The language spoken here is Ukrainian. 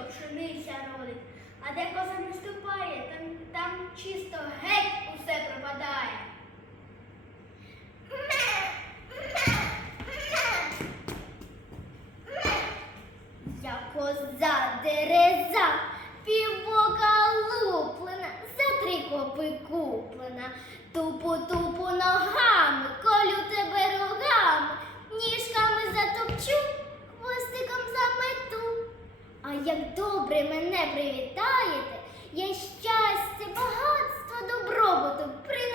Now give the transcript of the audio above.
жито, пшениця родить, а де коза наступає, там, там чисто геть усе пропадає. як добре мене привітаєте, я щастя, багатство, добробуту принесу.